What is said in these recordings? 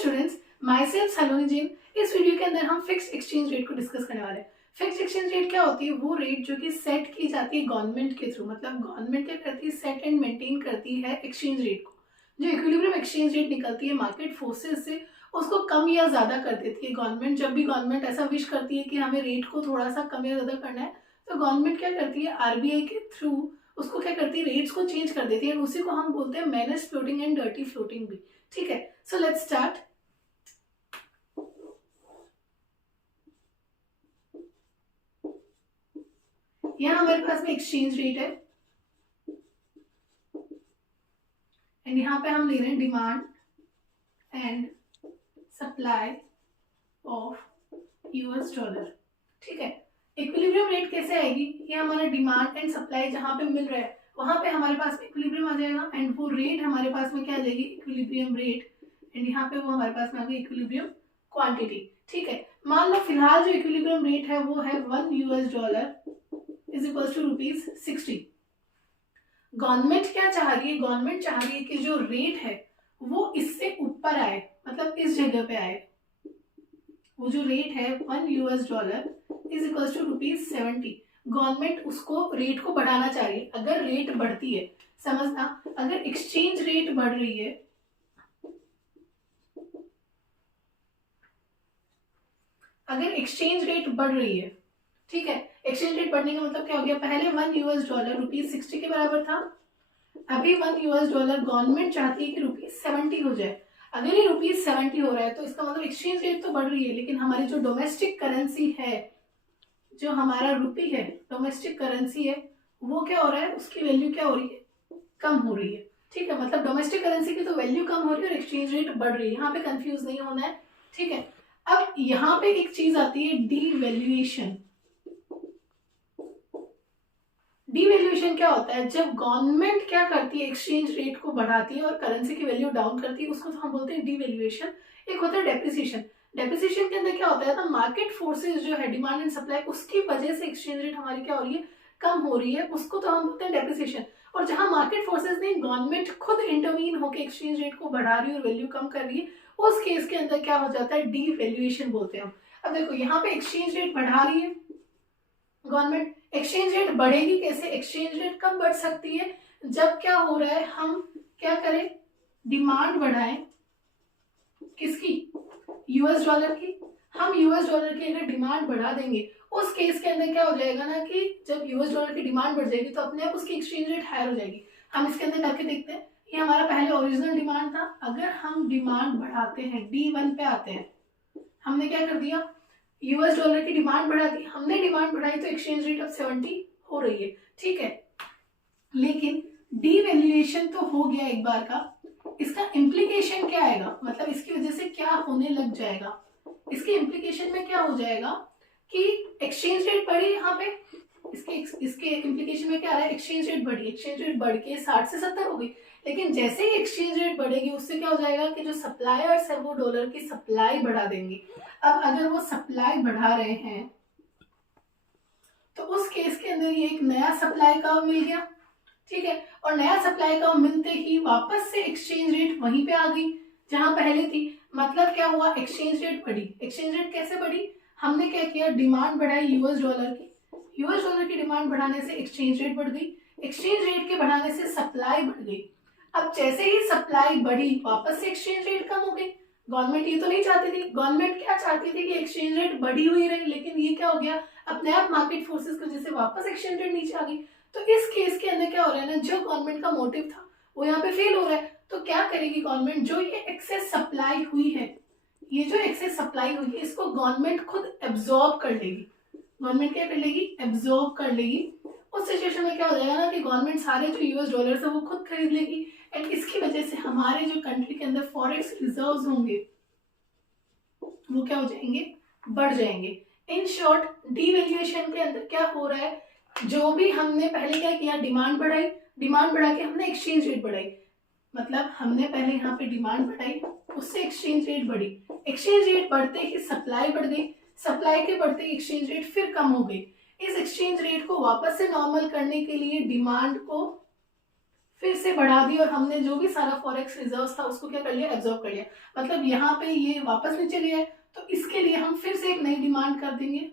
Students, my self सलोनी जैन। इस video के अंदर हम फिक्स एक्सचेंज रेट को डिस्कस करने वाले हैं। फिक्स एक्सचेंज रेट क्या होती है? वो रेट जो कि सेट की जाती है गवर्नमेंट के थ्रू, मतलब गवर्नमेंट क्या करती है, सेट एंड मेंटेन करती है एक्सचेंज रेट को। जो इक्विलिब्रियम एक्सचेंज रेट निकलती है मार्केट फोर्सेस से, उसको कम या ज्यादा कर देती है गवर्नमेंट। जब भी गवर्नमेंट ऐसा विश करती है कि हमें रेट को थोड़ा सा कम या ज्यादा करना है, तो गवर्नमेंट क्या करती है, आरबीआई के थ्रू उसको क्या करती है, रेट्स को चेंज कर देती है। उसी को हम बोलते हैं manage floating and dirty floating भी। ठीक है, सो लेट्स स्टार्ट। यहाँ हमारे पास में एक्सचेंज रेट है एंड यहाँ पे हम ले रहे हैं demand and supply of US dollar. ठीक है, इक्विलिब्रियम रेट कैसे आएगी? ये हमारा डिमांड एंड सप्लाई जहां पे मिल रहा है वहां पे हमारे पास में इक्विलिब्रियम आ जाएगा एंड वो रेट हमारे पास में क्या आ जाएगी, इक्विलिब्रियम रेट। एंड यहाँ पे वो हमारे पास में आ गई इक्विलिब्रियम क्वांटिटी। ठीक है, मान लो फिलहाल जो इक्विलिब्रियम रेट है वो है 1 US dollar is equal to ₹60। Government क्या चाह रही है? गवर्नमेंट चाह रही है कि जो रेट है वो इससे ऊपर आए, मतलब इस जगह पे आए। वो जो रेट है 1 US dollar is equal to ₹70। Government उसको रेट को बढ़ाना चाह रही है। अगर रेट बढ़ती है, समझना, अगर एक्सचेंज रेट बढ़ रही है, अगर एक्सचेंज रेट बढ़ रही है, ठीक है, एक्सचेंज रेट बढ़ने का मतलब क्या हो गया? पहले 1 यूएस डॉलर ₹60 के बराबर था, अभी 1 यूएस डॉलर गवर्नमेंट चाहती है कि ₹70 हो जाए। अगर ये ₹70 हो रहा है तो इसका मतलब एक्सचेंज रेट तो बढ़ रही है, लेकिन हमारी जो डोमेस्टिक करेंसी है, जो हमारा रुपी है, डोमेस्टिक करेंसी है, वो क्या हो रहा है, उसकी वैल्यू क्या हो रही है, कम हो रही है। ठीक है, मतलब डोमेस्टिक करेंसी की तो वैल्यू कम हो रही है और एक्सचेंज रेट बढ़ रही है। यहाँ पे कंफ्यूज नहीं होना है। ठीक है, अब यहाँ पे एक चीज आती है, डीवैल्यूएशन। डीवैल्यूएशन क्या होता है? जब गवर्नमेंट क्या करती है, एक्सचेंज रेट को बढ़ाती है और करेंसी की वैल्यू डाउन करती है, उसको तो हम बोलते हैं डीवैल्यूएशन। एक होता है डेप्रिसिएशन। डेप्रिसिएशन के अंदर क्या होता है ना, मार्केट फोर्सेस जो है, डिमांड एंड सप्लाई, उसकी वजह से एक्सचेंज रेट हमारी क्या हो रही है, कम हो रही है, उसको तो हम बोलते हैं डेप्रिसिएशन। और जहां मार्केट फोर्सेस नहीं, गवर्नमेंट खुद इंटरवीन होकर एक्सचेंज रेट को बढ़ा रही है और वैल्यू कम कर रही है, उस केस के अंदर क्या हो जाता है, डीवैल्यूएशन बोलते हैं हम। अब देखो, यहाँ पे एक्सचेंज रेट बढ़ा रही है गवर्नमेंट, एक्सचेंज रेट बढ़ेगी कैसे? एक्सचेंज रेट कब बढ़ सकती है? जब क्या हो रहा है, हम क्या करें, डिमांड बढ़ाएं, किसकी, यूएस डॉलर की। हम यूएस डॉलर की अगर डिमांड बढ़ा देंगे, उस केस के अंदर क्या हो जाएगा ना, कि जब यूएस डॉलर की डिमांड बढ़ जाएगी तो अपने आप उसकी एक्सचेंज रेट हायर हो जाएगी। हम इसके अंदर करके देखते हैं। ये हमारा पहले ओरिजिनल डिमांड था। अगर हम डिमांड बढ़ाते हैं, D1 पे आते हैं, हमने क्या कर दिया, यूएस डॉलर की डिमांड बढ़ा दी, हमने डिमांड बढ़ाई तो एक्सचेंज रेट अब 70 हो रही है। ठीक है, लेकिन डीवैल्यूएशन तो हो गया एक बार का, इसका इम्प्लीकेशन क्या आएगा, मतलब इसकी वजह से क्या होने लग जाएगा? इसके इम्प्लीकेशन में क्या हो जाएगा कि एक्सचेंज रेट बढ़ी, यहाँ पे इसके इम्प्लीकेशन में क्या आ रहा है, एक्सचेंज रेट बढ़ी, एक्सचेंज रेट बढ़ के 60 से 70 हो गई। लेकिन जैसे ही एक्सचेंज रेट बढ़ेगी, उससे क्या हो जाएगा कि जो सप्लायर्स है वो डॉलर की सप्लाई बढ़ा देंगे। अब अगर वो सप्लाई बढ़ा रहे हैं तो उस केस के अंदर ये एक नया सप्लाई कर्व मिल गया। ठीक है, और नया सप्लाई कर्व मिलते ही वापस से एक्सचेंज रेट वहीं पे आ गई जहां पहले थी। मतलब क्या हुआ, एक्सचेंज रेट बढ़ी। एक्सचेंज रेट कैसे बढ़ी? हमने क्या किया, डिमांड बढ़ाई यूएस डॉलर की, यूएस डॉलर की डिमांड बढ़ाने से एक्सचेंज रेट बढ़ गई, एक्सचेंज रेट के बढ़ाने से सप्लाई बढ़ गई। अब जैसे ही सप्लाई बढ़ी, वापस से एक्सचेंज रेट कम हो गई। गवर्नमेंट ये तो नहीं चाहती थी, गवर्नमेंट क्या चाहती थी कि एक्सचेंज रेट बढ़ी हुई रही, लेकिन ये क्या हो गया, अपने आप मार्केट फोर्सेस की वजह से वापस एक्सचेंज रेट नीचे आ गई। तो इस केस के अंदर क्या हो रहा है ना, जो गवर्नमेंट का मोटिव था वो यहाँ पे फेल हो रहा है। तो क्या करेगी गवर्नमेंट, जो ये एक्सेस सप्लाई हुई है, ये जो एक्सेस सप्लाई हुई है, इसको गवर्नमेंट खुद एब्जॉर्ब कर लेगी। गवर्नमेंट क्या कर लेगी, एब्जॉर्ब कर लेगी। उस सिचुएशन में क्या हो जाएगा ना कि गवर्नमेंट सारे जो यूएस डॉलर्स है वो खुद खरीद लेगी एंड इसकी वजह से हमारे जो कंट्री के अंदर फॉरेक्स रिजर्व्स होंगे वो क्या हो जाएंगे, बढ़ जाएंगे। इन शॉर्ट, डीवैल्यूएशन के अंदर क्या हो रहा है, जो भी हमने पहले क्या किया, डिमांड बढ़ाई, डिमांड बढ़ा के हमने एक्सचेंज रेट बढ़ाई। मतलब हमने पहले यहाँ पे डिमांड बढ़ाई, उससे एक्सचेंज रेट बढ़ी, एक्सचेंज रेट बढ़ते ही सप्लाई बढ़ गई, सप्लाई के बढ़ते ही एक्सचेंज रेट फिर कम हो गई। इस एक्सचेंज रेट को वापस से नॉर्मल करने के लिए डिमांड को फिर से बढ़ा दी और हमने जो भी सारा फॉरेक्स रिजर्व था उसको क्या कर लिया, एब्जॉर्ब कर लिया। मतलब यहाँ पे ये वापस नीचे गया है, तो इसके लिए हम फिर से एक नई डिमांड कर देंगे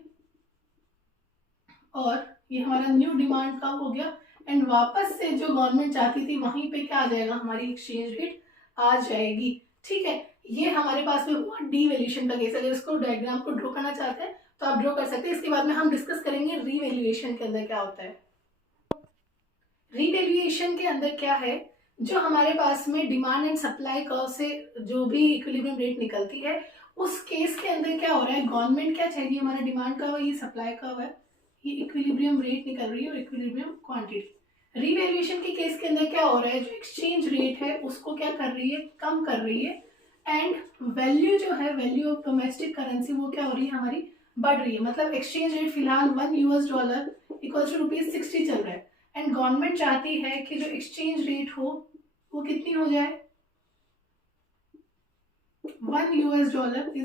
और ये हमारा न्यू डिमांड कब हो गया, एंड वापस से जो गवर्नमेंट चाहती थी वहीं पे क्या आ जाएगा, हमारी एक्सचेंज रेट आ जाएगी। ठीक है, ये हमारे पास में हुआ डीवैल्यूएशन का केस। अगर इसको डायग्राम को ड्रॉ करना चाहते हैं तो आप ड्रॉ कर सकते हैं। इसके बाद में हम डिस्कस करेंगे रीवैल्यूएशन के अंदर क्या होता है। रीवैल्यूएशन के अंदर क्या है, जो हमारे पास में डिमांड एंड सप्लाई कर्व से जो भी इक्विलिब्रियम रेट निकलती है, उस केस के अंदर क्या हो रहा है, गवर्नमेंट क्या चाहिए, हमारा डिमांड कर्व है, ये सप्लाई कर्व है, ये इक्विलिब्रियम रेट निकल रही है और इक्विलिब्रियम क्वांटिटी। रीवैल्यूएशन के केस के अंदर क्या हो रहा है, जो एक्सचेंज रेट है उसको क्या कर रही है, कम कर रही है, एंड वैल्यू जो है, वैल्यू ऑफ डोमेस्टिक करेंसी, वो क्या हो रही है, हमारी बढ़ रही है। मतलब एक्सचेंज रेट फिलहाल $1 इक्वल्स टू ₹60 चल रहा है, एंड गवर्नमेंट चाहती है कि जो एक्सचेंज रेट हो वो कितनी हो जाए, $1 इज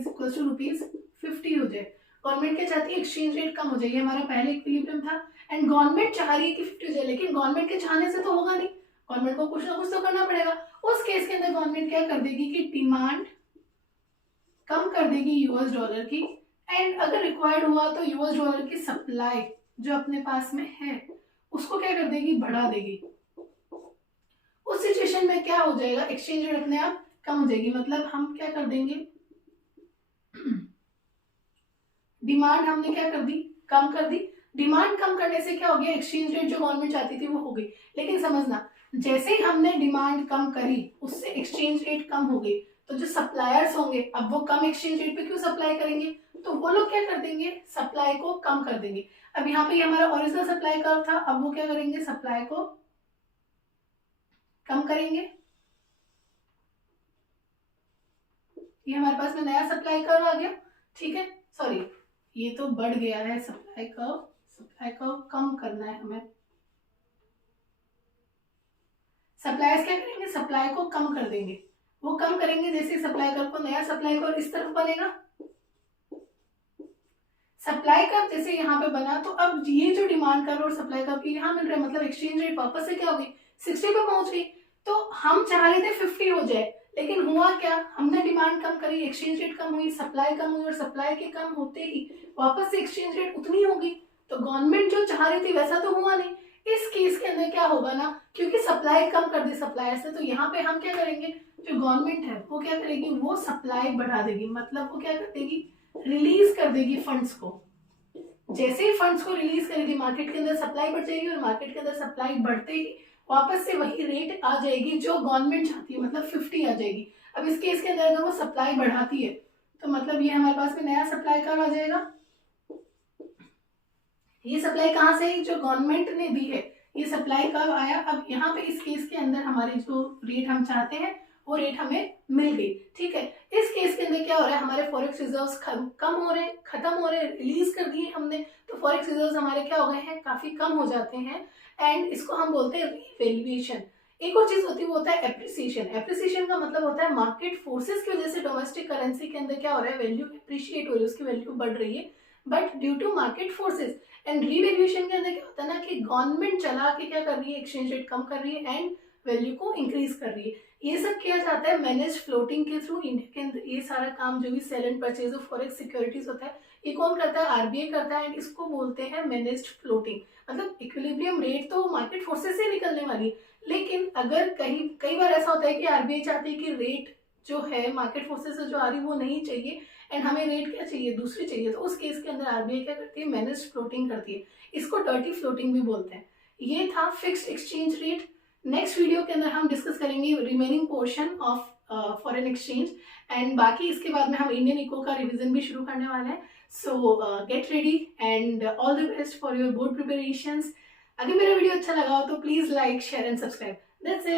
इक्वल्स टू ₹50 हो जाए। गवर्नमेंट क्या चाहती है, एक्सचेंज रेट कम हो जाए। ये हमारा पहले इक्विलिब्रियम था एंड गवर्नमेंट चाह रही है कि 50 हो जाए, लेकिन गवर्नमेंट के चाहने से तो होगा नहीं, गवर्नमेंट को कुछ ना कुछ तो करना पड़ेगा। उस केस के अंदर गवर्नमेंट क्या कर देगी कि डिमांड कम कर देगी $, की, एंड अगर रिक्वायर्ड हुआ तो $, की सप्लाई जो अपने पास में है उसको क्या कर देगी, बढ़ा देगी। उस सिचुएशन में क्या हो जाएगा, एक्सचेंज रेट अपने आप कम हो जाएगी। मतलब हम क्या कर देंगे, डिमांड हमने क्या कर दी, कम कर दी। डिमांड कम करने से क्या हो गया, एक्सचेंज रेट जो गवर्नमेंट चाहती थी वो हो गई। लेकिन समझना, जैसे ही हमने डिमांड कम करी उससे एक्सचेंज रेट कम हो गई, तो जो सप्लायर्स होंगे अब वो कम एक्सचेंज रेट पे क्यों सप्लाई करेंगे, तो वो लोग क्या कर देंगे, सप्लाई को कम कर देंगे। अब यहाँ पे हमारा ओरिजिनल सप्लाई कर्व था, अब वो क्या करेंगे, सप्लाई को कम करेंगे। ये हमारे पास में नया सप्लाई कर्व आ गया। ठीक है, सॉरी ये तो बढ़ गया है सप्लाई कर्व कम करना है हमें। सप्लायर्स क्या करेंगे, सप्लाई को कम कर देंगे। वो कम करेंगे जैसे सप्लाई कर्व को, नया सप्लाई कर्व इस तरफ बनेगा, सप्लाई कर्व जैसे यहाँ पे बना, तो अब ये जो डिमांड कर्व और सप्लाई कर्व की यहाँ मिल रहा है, मतलब एक्सचेंज रेट वापस से क्या हो गई, 60 पे पहुंच गई। तो हम चाह रहे थे 50 हो जाए, लेकिन हुआ क्या, हमने डिमांड कम करी, एक्सचेंज रेट कम हुई, सप्लाई कम हुई, और सप्लाई के कम होते ही वापस से एक्सचेंज रेट उतनी होगी। तो गवर्नमेंट जो चाह रही थी वैसा तो हुआ नहीं। इस केस के अंदर क्या होगा ना, क्योंकि सप्लाई कम कर दी सप्लायर से, तो यहाँ पे हम क्या करेंगे, जो गवर्नमेंट है वो क्या करेगी, वो सप्लाई बढ़ा देगी। मतलब वो क्या कर देगी, रिलीज कर देगी फंड्स को। जैसे ही फंड्स को रिलीज करेगी, मार्केट के अंदर सप्लाई बढ़ जाएगी, और मार्केट के अंदर सप्लाई बढ़ते ही वापस से वही रेट आ जाएगी जो गवर्नमेंट चाहती है, मतलब 50 आ जाएगी। अब इस केस के अंदर अगर वो सप्लाई बढ़ाती है तो मतलब ये हमारे पास में नया सप्लाई कर्व आ जाएगा। ये सप्लाई कहाँ से है, जो गवर्नमेंट ने दी है, ये सप्लाई कर्व आया। अब यहाँ पे इस केस के अंदर हमारे जो रेट हम चाहते हैं वो रेट हमें मिल गई। ठीक है, इस केस के अंदर क्या हो रहा है, हमारे फॉरेक्स रिजर्व्स कम हो रहे हैं, खत्म हो रहे हैं, रिलीज कर दिए हमने, तो फॉरेक्स रिजर्व्स हमारे क्या हो गए हैं, काफी कम हो जाते हैं, एंड इसको हम बोलते हैं रीवैल्यूएशन। एक और चीज होती है वो होता है एप्रिसिएशन। एप्रिसिएशन का मतलब होता है मार्केट फोर्सेस की वजह से डोमेस्टिक करेंसी के अंदर क्या हो रहा है, वैल्यू एप्रिशिएट हो रही है, उसकी वैल्यू बढ़ रही है, but due to market forces. And revaluation के अंदर क्या होता है ना, कि गवर्नमेंट चला के क्या कर रही है, एक्सचेंज रेट कम कर रही है एंड वैल्यू को इंक्रीज कर रही है। ये सब किया जाता है मैनेज फ्लोटिंग के थ्रू। इंडिया के अंदर ये सारा काम जो भी sale and purchase of forex securities होता है, ये कौन करता है, आरबीआई करता है, एंड इसको बोलते हैं मैनेज्ड फ्लोटिंग। मतलब इक्विलिब्रियम रेट तो मार्केट फोर्सेस से निकलने वाली है, लेकिन अगर कई बार ऐसा होता है कि आरबीआई चाहती है कि रेट जो है मार्केट फोर्सेस से जो आ रही वो नहीं चाहिए, एंड हमें रेट क्या चाहिए, दूसरी चाहिए, तो उस केस के अंदर आरबीआई क्या करती है, मैनेज्ड फ्लोटिंग करती है। इसको डर्टी फ्लोटिंग भी बोलते हैं। ये था fixed exchange rate. Next video के अंदर हम डिस्कस करेंगे remaining portion of foreign exchange, and बाकी इसके बाद में हम इंडियन इको का रिवीजन भी शुरू करने वाले हैं। सो get ready and all the best for your board preparations. अगर मेरा वीडियो अच्छा लगा हो तो please like, share and subscribe. That's it.